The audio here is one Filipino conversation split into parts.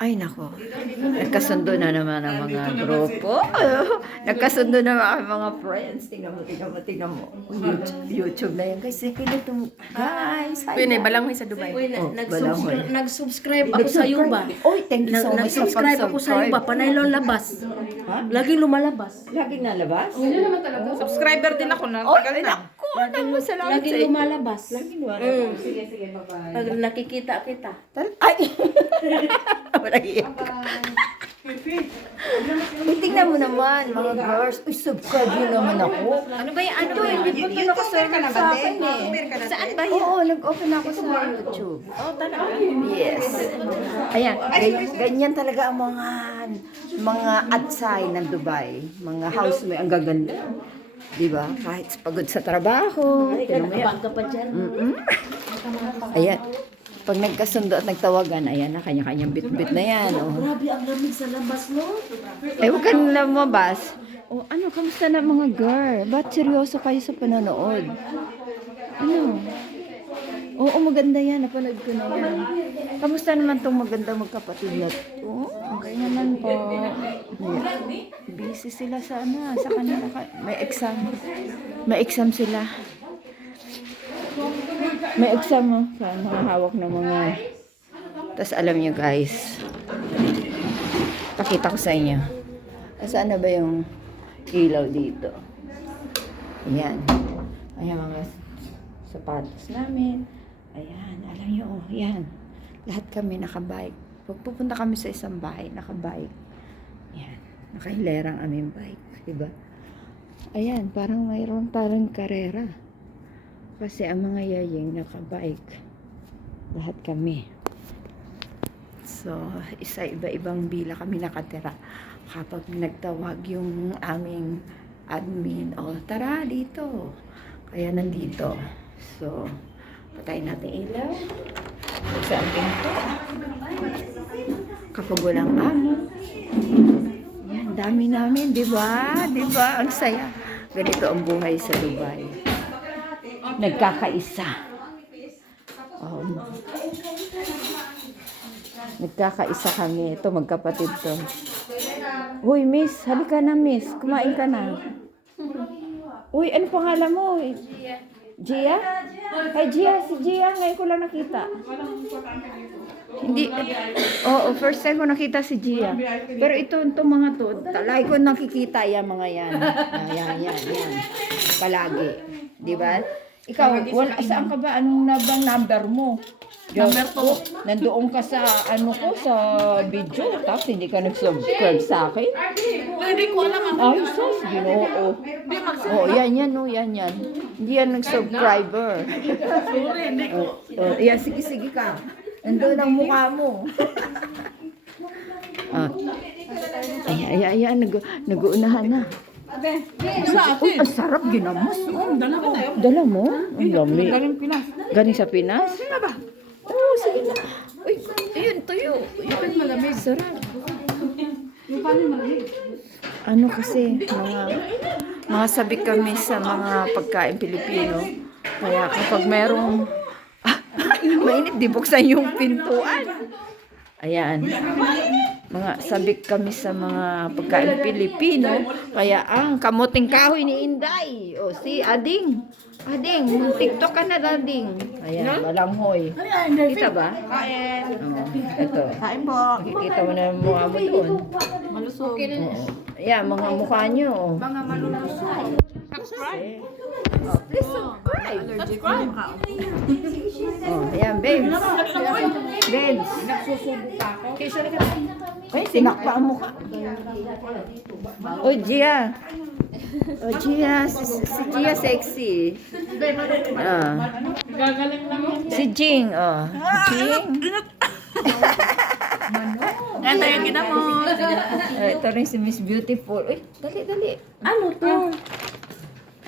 Ay, nako. Nagkasundo na naman ang mga grupo. Nagkasundo na ang mga friends. Tingnan mo. YouTube na yan. Guys, guys. Pwede, balanghoy sa Dubai. Nag-subscribe ako sa iyo ba? Oy, thank you so much sa Nag-subscribe ako sa iyo ba? Panay labas. Laging lumalabas. Laging nalabas? Subscriber din ako na. Oh, Tagal na. naku. Salamat Laging lumalabas. Laging lumalabas. Sige, bye-bye. Pag nakikita kita. Ay! Malaki. Tingnan mo naman, mga girls. Uy, subscribe nyo naman ako. Ano ba yan? Ano ba yan? Hindi pa nakaserve sa akin eh. Saan ba yan? Oo, nag-open ako sa YouTube. Oh, talaga. Yes. Ayan, ganyan talaga ang mga adsay ng Dubai. Mga housemaid, ang gaganda. Diba? Kahit pagod sa trabaho. Nakabag ka pa dyan. Ayan. Pag nagkasundo at nagtawagan, ayan na, kanya-kanyang bit-bit na yan. Oh. Grabe ang lamig sa labas, no? Huwag ka na lumabas. Oh, ano, kamusta na mga girl? Ba't seryoso kayo sa panonood? Ano? Oo, maganda yan. Napanood ko na yan. Kamusta naman tong maganda magkapatid na to? Okay naman po. Ayan. Busy sila sa kanila. May exam. May exam sila. May exam sa mga hawak ng mga... Tapos alam nyo guys, pakita ko sa inyo. Saan na ba yung ilaw dito? Ayan. Ayan mga sapatos namin. Ayan, alam nyo, yan. Lahat kami nakabike. Pupunta kami sa isang bahay, nakabike. Ayan, nakahilerang aming bike. Diba? Ayan, parang mayroon parang karera. Kasi ang mga yayeng nakabike. Lahat kami. So, iba-ibang bila kami nakatira. Kapag nagtawag yung aming admin, oh, tara dito. Kaya nandito. So, patayin natin ilaw. Sa ating to. Kapag walang amo. Yan, dami namin, di ba? Di ba? Ang saya. Ganito ang buhay sa Dubai. Nagkakaisa. Nagkakaisa kami. Ito, magkapatid to. Uy, miss. Halika na, miss. Kumain ka na. Uy, ano pangalan mo? Gia? Ay, Gia. Si Gia. Ngayon ko lang nakita. Hindi. Oo, first time ko nakita si Gia. Pero itong mga to, talay ko nakikita yan mga yan. Yan. Palagi. Di ba? Ikaw, saan ka ba? Anong bang number mo? Number 2. Nandoon ka sa sa video. Tapos hindi ka nag-subscribe sa akin. Hindi ko alam ang Ay, sus, ginoo. Oh, yan. Hindi yan nag-subscriber. sorry, hindi ko. Yan, sige ka. Nandoon ang mukha mo. Ayan, nag-uunahan na. Uy, ang sarap ginamos. Dala mo? Ang dami. Galing sa Pinas? Sino ba? Oo, sige na. Uy, ayun, tuyo. Yung malamig. Sarap. Ano kasi, mga sabik kami sa mga pagkain Pilipino. Kaya kapag merong mainit, di buksan yung pintuan. Ayan. Mga sabik kami sa mga pagkain Pilipino. Kaya ang kamuting kahoy ni Inday. O si Ading. Ading, TikTok ka na, Ading. Ayan, balanghoy. Kita ba? Kain. Ito. Kain po. Makikita mo na yung mukha mo doon. Malusog. Ayan, mga mukha nyo. Mga malulusog. Subscribe. Please subscribe. Subscribe. Ayan, babes. Babes. Nagsusubo pa ako. Ay, sinakpaan mo ka. O, Gia. O, Gia. Si Gia sexy. Gagaling lang yun. Si Jing. O. Jing. Ganda yung ginamos. Ito rin si Miss Beautiful. Uy, dali. Ano to?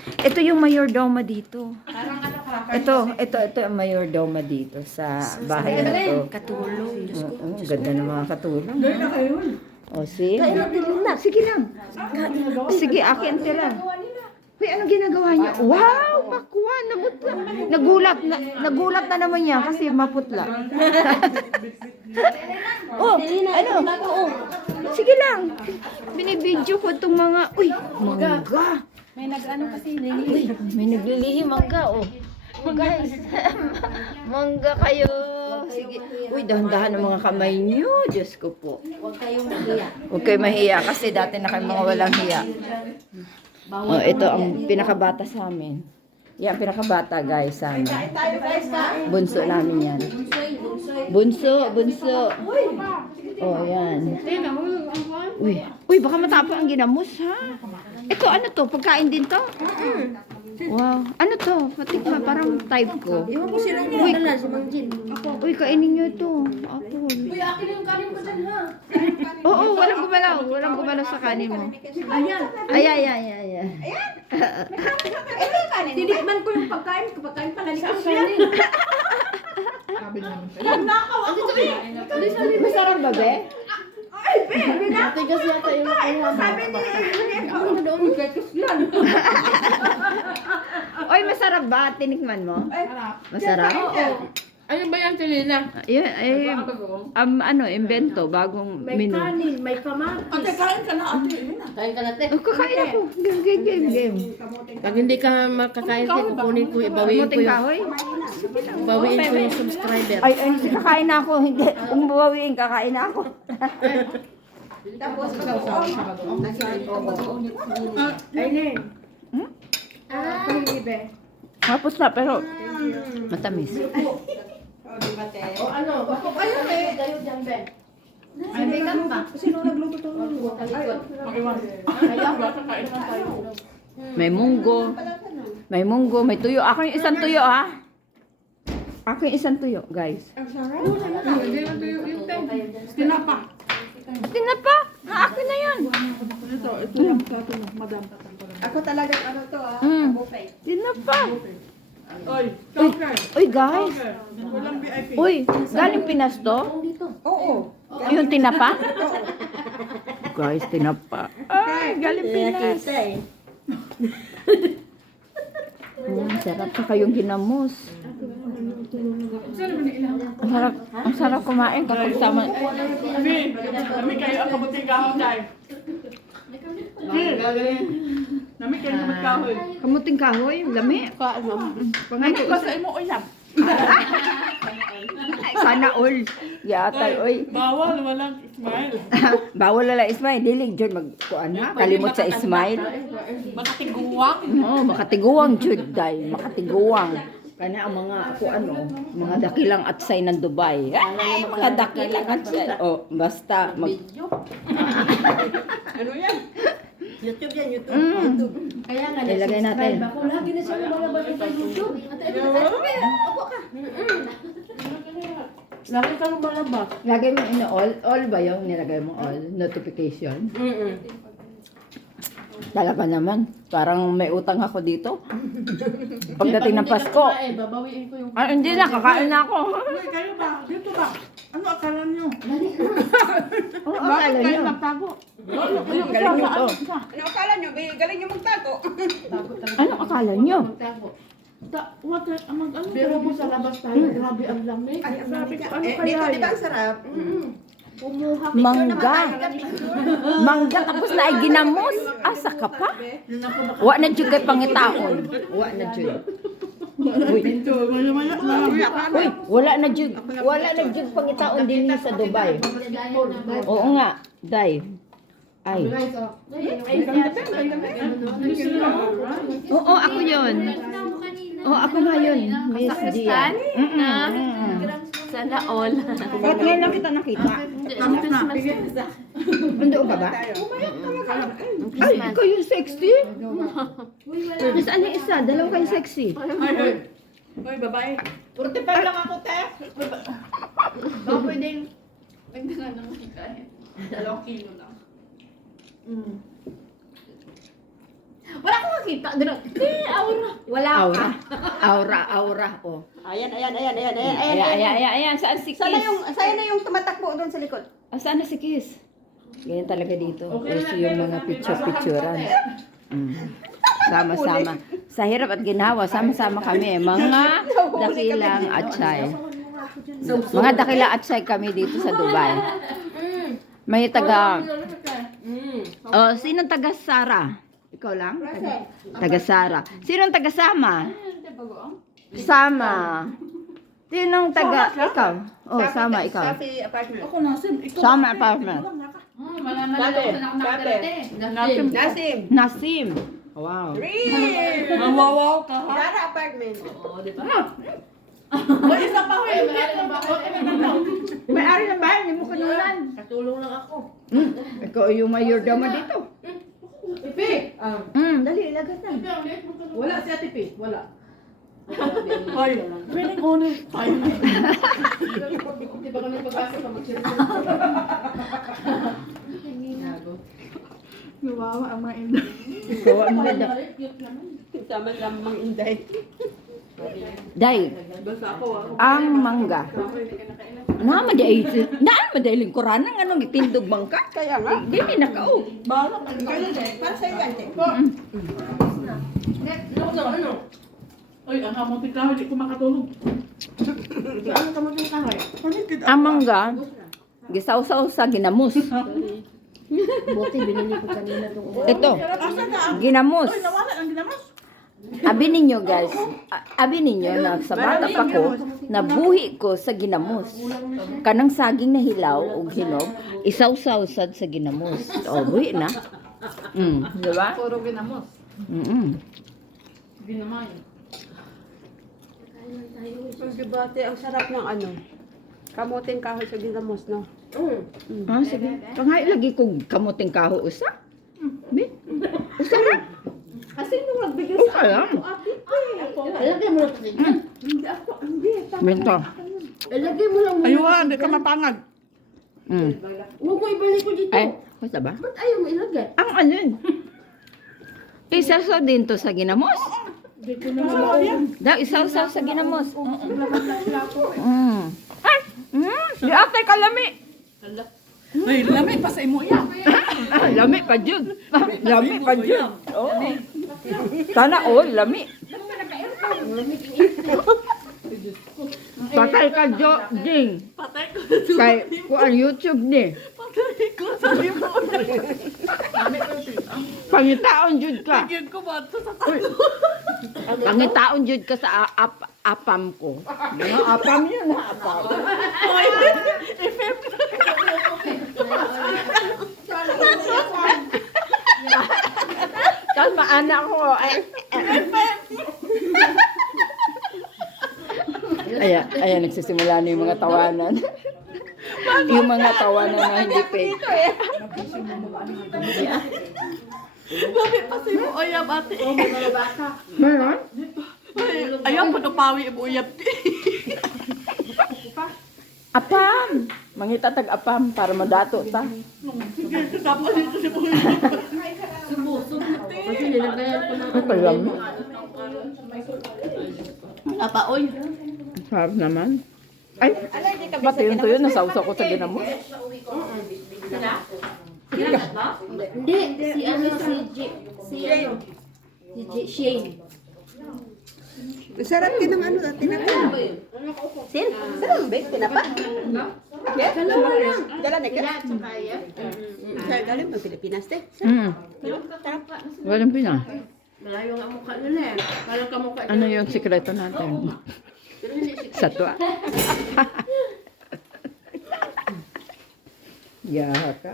Ito yung mayordoma dito. Ito ang mayordoma dito sa bahay na to. Katulong. Oo, ganda ng mga katulong. O, see? Sige lang. Sige, akin tira. Uy, ano ginagawa niyo? Wow, pakwan! ba? Namutla. Nagulat na naman yan kasi maputla. Oh, ano? Sige lang. Binibidyo ko itong mga, uy, mangga. May nag-ano kasi. Uy, may naglilihi mangga, oh. Guys, mangga kayo. Sige. Uy, dahan-dahan ang mga kamay niyo. Diyos ko po. Huwag kayong mahiya. Huwag kayo mahiya kasi dati na kayo mga walang hiya. Oh, ito ang pinakabata sa amin. Yan, pinakabata guys sa amin. Bunso namin yan. Bunso. Oh, yan. Uy, baka matapang ang ginamos, ha? Ito, ano to? Pagkain din to? Wow. Ano to? Patikma, parang type ko. Iwan ko sila nila si Mang Jin. Uy, kainin nyo ito. Apple. Uy, akin yung kanin ko dyan ha. Oo, walang gumalaw. Walang gumalaw sa kanin mo. Ayan. Ay. Tinikman ko yung pagkain. Pagkain pala ni Kainin. Masarap ba, be? Ate kasi yata yung nakuha. Sabi Oy, masarap ba? Tinikman mo? Masarap? Ano ba yan, Selena? Ano, invento, bagong May menu. kanin, may kamatis. Kain ka na, ate. Oh, kakain ako. Game. Pag hindi ka makakain, kukunin ko, ibawiin ko Kamuting yung, kahoy? ibawiin ko yung subscriber. Ay, kakain na ako. Hindi. Kung bawawiin, kakain na ako. Ayun. Tapos na, pero matamis. O ano, bakit kayo eh? Kayo dyan, Ben. Ay, may ka pa. Sino nagluto to? Kalikot. Kaya ba, kakain na tayo. May munggo, may tuyo. Ako yung isang tuyo, ha? Ako yung isang tuyo, guys. Tinapa. Tinapa? Akin na yan. Ako talagang ano to Tinapa. Oy, soccer. Uy, guys. Walang VIP. Uy, galing Pinas to? Oo. Yung tinapa? Guys, tinapa. Ay, galing Pinas. Sarap saka yung ginamos. Ang sarap kumain kapag sama. Nami kayo ang kabuting kahoy, Day. Nami kayo ang kabuting kahoy. Kamuting kahoy, lami. Nami ba sa imo uyab? Sana all. Yata, oy. Bawal, walang smile. Bawal lala Ismail. Dilig, Jun, magkuan na. Kalimot sa Ismail. Makatiguwang. Oo, makatiguwang, Jud, day. Makatiguwang. Kana ang mga, mga dakilang atsay ng Dubai. Ay, mga dakilang atsay. Oh, basta. Ano yan? YouTube yan, YouTube. Kaya nga, Ilagay natin. Ako lagi na siya lumalabas sa YouTube. Opo ka. Lagi ka lumalabas. Lagay mo all ba yung nilagay mo all? Notification? Talaga naman. Parang may utang ako dito. Pagdating ng Pasko. Babawiin ko yung... Ah, hindi na. Kakain na ako. Uy, kayo ba? Dito ba? Ano akala nyo? Oo, Bakit akala kayo nyo. nagtago? Galing nyo to. Ano akala nyo? Galing nyo magtago. Ano akala nyo? Pero mo sa labas tayo, grabe ang lamig. Sabi ko, ano kaya Dito di ba yan? ang sarap? Mangga. Mangga tapos na ay ginamos. Asa ka pa? Wa na jud kay pangitaon. Wa na jud. Uy, uy, wala na jud pangitaon din sa Dubai. Oo nga, Day. Ay. Oo, ako yun. Oo, ako nga yun. Miss Gia. Sana all. Bakit ngayon lang kita nakita? Nandoon ka ba? Ay, ikaw yung sexy? Saan yung isa? Dalawa kayo sexy. Uy, babae. 45 lang ako, te. Baka pwedeng... Nagdagan ng makita eh. 2 kilo lang. Wala akong makita. Aura. Wala ka. Aura. Oh. Ayan. Ayan. Saan si Kiss? Sana yung tumatakbo doon sa likod. Saan na si Kiss? Ganyan talaga dito. Okay Kasi na, yung pero mga sabi, picture-picturean. masakit. Sama-sama. Sa hirap at ginawa, sama-sama kami. Mga dakilang atsay. Mga dakilang atsay kami dito sa Dubai. May taga... Oh, sinong taga Sara? Ikaw lang? Taga Sara. Sinong taga Sama? Sama. Sinong taga... Ikaw? Oh, Sama, ikaw. Safi apartment. Ako nasin. Ikaw. Sama apartment. Malaman na ako na nakakarating. Nasim. Nasim. Wow. Real. Mawawaw ka ha. Zara apartment. Oo, di ba? O, isa pa ko eh. May ari na ba? Hindi mo kanulan. Katulong lang ako. Ikaw yung mayordomo dito. Ipi! Dali, ilagay na. Wala si Ate Pi. Wala. Hoy, pwede ko na tayo. Di ba kami pagpasok pa mag-share? Nawawa ang mga inday. Gawa mo na. Sama-sama mang inday. Day, Basta ako ang mangga. Naman lingkuran ng anong itindog mangka. Kaya nga. Di mi nakao. Balak ang Para sa iyo, ante. Ano? Ay, ang hamotin kahoy, di ko makatulog. Ano kamotin kahoy? Ang mangga, gisaw-saw sa ginamos. Buti, binili ko kanina itong Ito, Asa na? ginamos. Ay, nawala ang ginamos. Abi ninyo guys, abi ninyo na sa bata pa ko, nabuhi ko sa ginamos. Kanang saging na hilaw o hinog, isaw-saw sad sa ginamos. O, buhi na. Di ba? puro ginamos. Ginamay. Pagdebate, ang sarap ng ano. Kamuting kahoy sa ginamos, no? Ah, sige. Pangay lagi kong kamuting kaho usa. Bi? Usa na. Kasi nung nagbigay Usa lang. Ilagay mo lang kasi. Bento. Ilagay mo lang. Ayun, hindi ka mapangag. Huwag mo ibalik ko dito. Ay, basta ba? Ba't ayaw mo ilagay? Ang ano yun? Isaw-saw din to sa ginamos. Hindi ko na malayan. Daw, isaw-saw sa ginamos. Ay! Di atay kalami. Ay, lamig pa sa imo yan. Lami pa jud. Lami pa jud. Oo. Sana all lami. Patay ka Jo Jing. Patay ko. Kay ko ang YouTube ni. Patay ko. Sabi ko. Pangitaon jud ka. Lagyan ko ba ito sa Pangitaon jud ka sa apam ko. Mga apam yun ha, apam. Hoy, i-film. Tapos maana ko. Ayan, nagsisimula na yung mga tawanan. Yung mga tawanan na hindi fake. Lamig pa sa imo uyab ate. Meron? Ayaw pa napawi ang uyab. Apam! Mangitatag apam para madato ta. Tapos ito si Boy. Kasi nilagayan ko na. Ay, kalam. Wala pa, oy. Sarap naman. Ay, ba't yun to yun? Nasawsaw ko sa ginamos. Hindi, si ano, si Shane. Sarap din ng ano, tinapa. Sin? Sarap ba? Tinapa? Yeah? Dalawa lang. Dala na ka? Dala mo, Pilipinas, te. Walang pina. Malayo nga mukha nila eh. Parang kamukha Ano yung sikreto natin? Satwa. Yaka.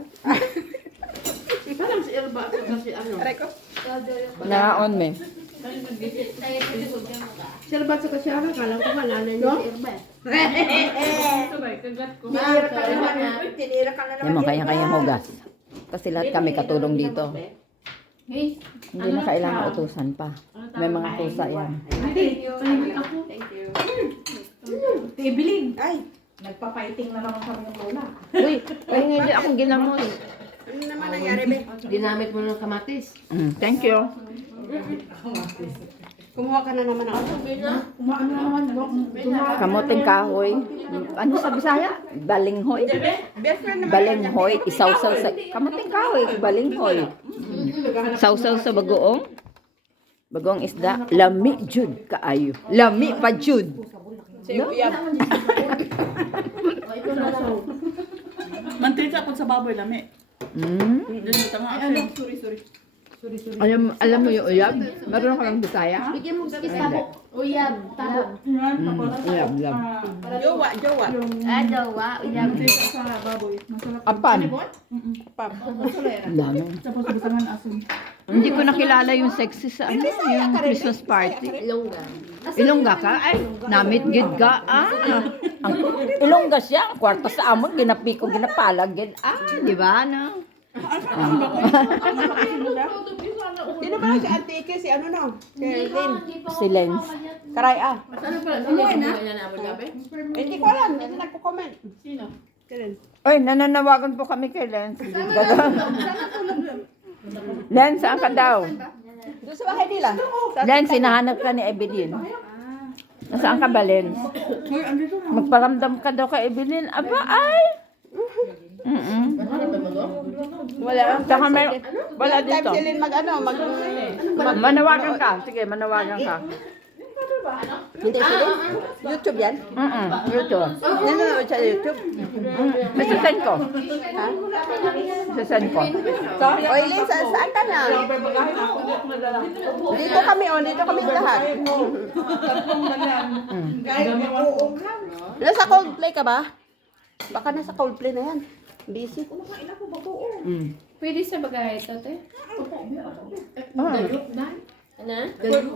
Parang si Elba at saka si ano. Aray ko. Naon me. Si Elba at saka si Ara, kalang ko malala niya si Elba. Tinira ka naman. Tinira ka na naman. Yung mga kanya-kanya hugas. Kasi lahat kami katulong dito. Hindi na kailangan utusan pa. May mga kusa yan. Ay, Nagpa-fighting na naman kami ng lola. Uy, hindi akong ginamos. ano naman nangyari, be? Ginamit mo ng kamatis. Thank you. Kumuha ka na naman ako. Kumaan na naman. Kamuting kahoy. Ano sa Bisaya? Balinghoy? Best friend naman. Balinghoy. Isaw-saw sa... Kamuting kahoy. Balinghoy. Sausaw sa bagoong. Bagong isda, lami jud kaayo. Lami pa jud. No? Mantika ko sa baboy lami. Mm. Dito nga Ano? ako. Sorry. Alam mo yung uyab? Meron ka ng Bisaya? Bigyan mo skis tabo. Uyab, tabo. Yan, papalat Uyab, uyab. Jowa, jowa. Dawa, uyab. Mantika sa baboy. Masarap. Apan. Pap. Ang dami. Tapos bisangan asin. Hindi ko nakilala yung sexy sa ano, yung Christmas party. Ilongga. Ilongga ka? Ay, namit gid ka. Ang Ilongga siya. Ang kwarta sa amon, ginapi ko, ginapalag gid. Di ba? No? Sino ba si Auntie Ike? Si ano no? Si Lynn. Si Lens. Karay ah. Umuwi na? Hindi ko alam. Hindi nagko-comment. Sino? Kailan? Ay, nananawagan po kami kay Lens. Lens, saan ka daw? Doon sa bahay nila. Lens, hinahanap ka ni Evelyn. Nasaan ka ba, Lens? Magparamdam ka daw kay Evelyn. Aba, ay! Wala. Saka may, wala Time dito. si Lynn mag ano, Manawagan ka. Sige, manawagan ka. Hindi si Lynn? YouTube yan? YouTube. Nanonood siya sa YouTube? Masasend ko. Ha? Masasend ko. Oy, Lynn, saan ka na? Dito kami, dito kami lahat. Nasa Coldplay ka ba? Baka nasa Coldplay na yan. Busy. Pwede sa bagay ito, te?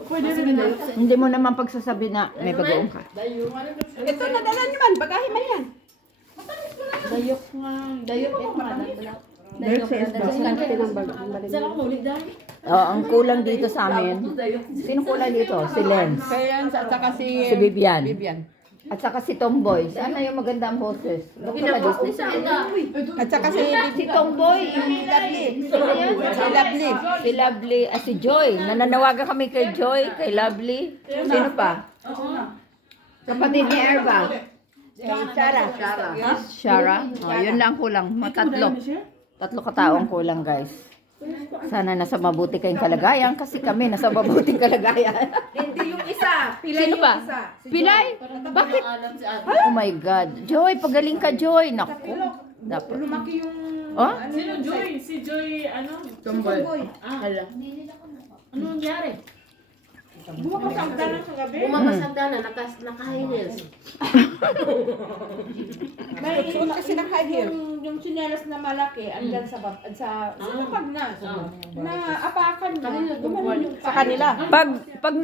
Pwede rin na. Hindi mo naman pagsasabi na may bagoong ka. Ito nadala naman, bagahe man yan. Dayok nga. Dayok ito nga. Dayok Saan ako ulit dahil? Ang kulang dito sa amin. Sino kulang dito? Si Lens. Kaya yan, at saka si Vivian. Vivian. At saka si Tomboy. Sana yung maganda ang boses. Ginapos ni Santa. At saka si Tomboy. Lovely. Si Lovely. Si Lovely. Si Joy. Nananawagan kami kay Joy, kay Lovely. Sino pa? Kapatid ni Erba. Shara. Shara. Yun lang kulang. Tatlo. Tatlo kataong kulang, guys. Sana nasa mabuti kayong kalagayan kasi kami nasa mabuting kalagayan. Hindi yung isa. Sino ba? Pilay? Bakit? Oh my God. Joy, pagaling ka, Joy. Naku. Dapat. Lumaki yung... Oh? Sino Joy? Si Joy, ano? Tomboy. Hala. Ano nangyari? Bumakas ang dala sa gabi. Bumakas ang dana, naka-high heels. May suot kasi ng high heel. Yung sinelas na malaki, andyan sa lapag na. Na apakan na. Gumanon yung Sa kanila. Pag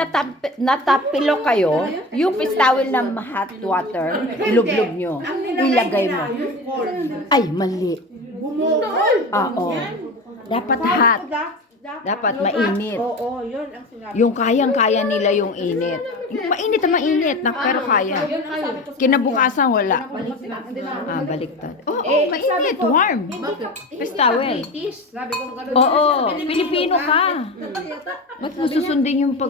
natapilo kayo, yung pistawil ng hot water, ilublob nyo. Ilagay mo. Ay, mali. Oo. Dapat hot. Dapat mainit. Oo, yun ang sinabi. Yung kayang-kaya nila yung init. Yung mainit na mainit, pero kaya. Kinabukasan, wala. Baliktad. Oo, mainit, warm. Pistawil. Sabi ko gano'n. Oo, Pilipino ka. Ba't mo susundin yung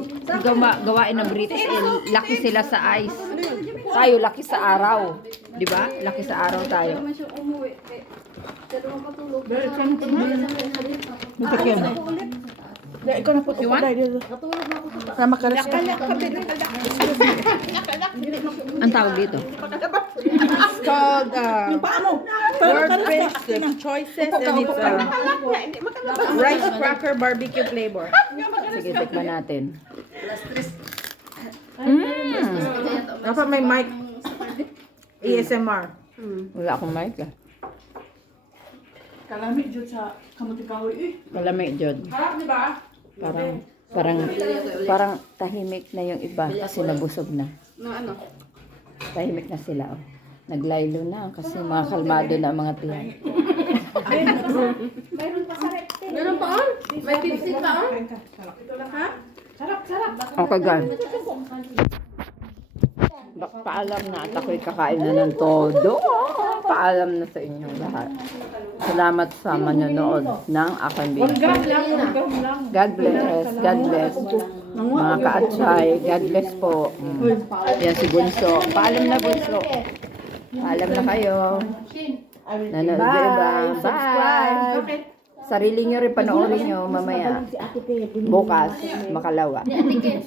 gawain ng British? Laki sila sa ice. Tayo, laki sa araw. Di ba? Laki sa araw tayo. Ikaw na po ito. Sama ka rin. Ang tawag dito? It's called Word Princess Choices and it's rice cracker barbecue flavor. Sige, tikman natin. Dapat may mic. ASMR. Wala akong mic ah. Kalamig dyan sa kamutikawi. Malamig, Jod. Harap, di ba? Parang tahimik na yung iba kasi nabusog na. No, ano? Tahimik na sila. Oh. Naglaylo na kasi mga kalmado na ang mga tiyan. Meron pa on? May 50 pa on? Okay, guys. Paalam na at ako'y kakain na ng todo. Paalam na sa inyong lahat. Salamat sa manonood ng aking video. God bless. God bless. Mga kaatsay, God bless po. Yan si Bunso. Paalam na, Bunso. Paalam na kayo. Nanood ba? Bye. Sarili nyo rin panoorin nyo mamaya. Bukas, makalawa. Ate Kes.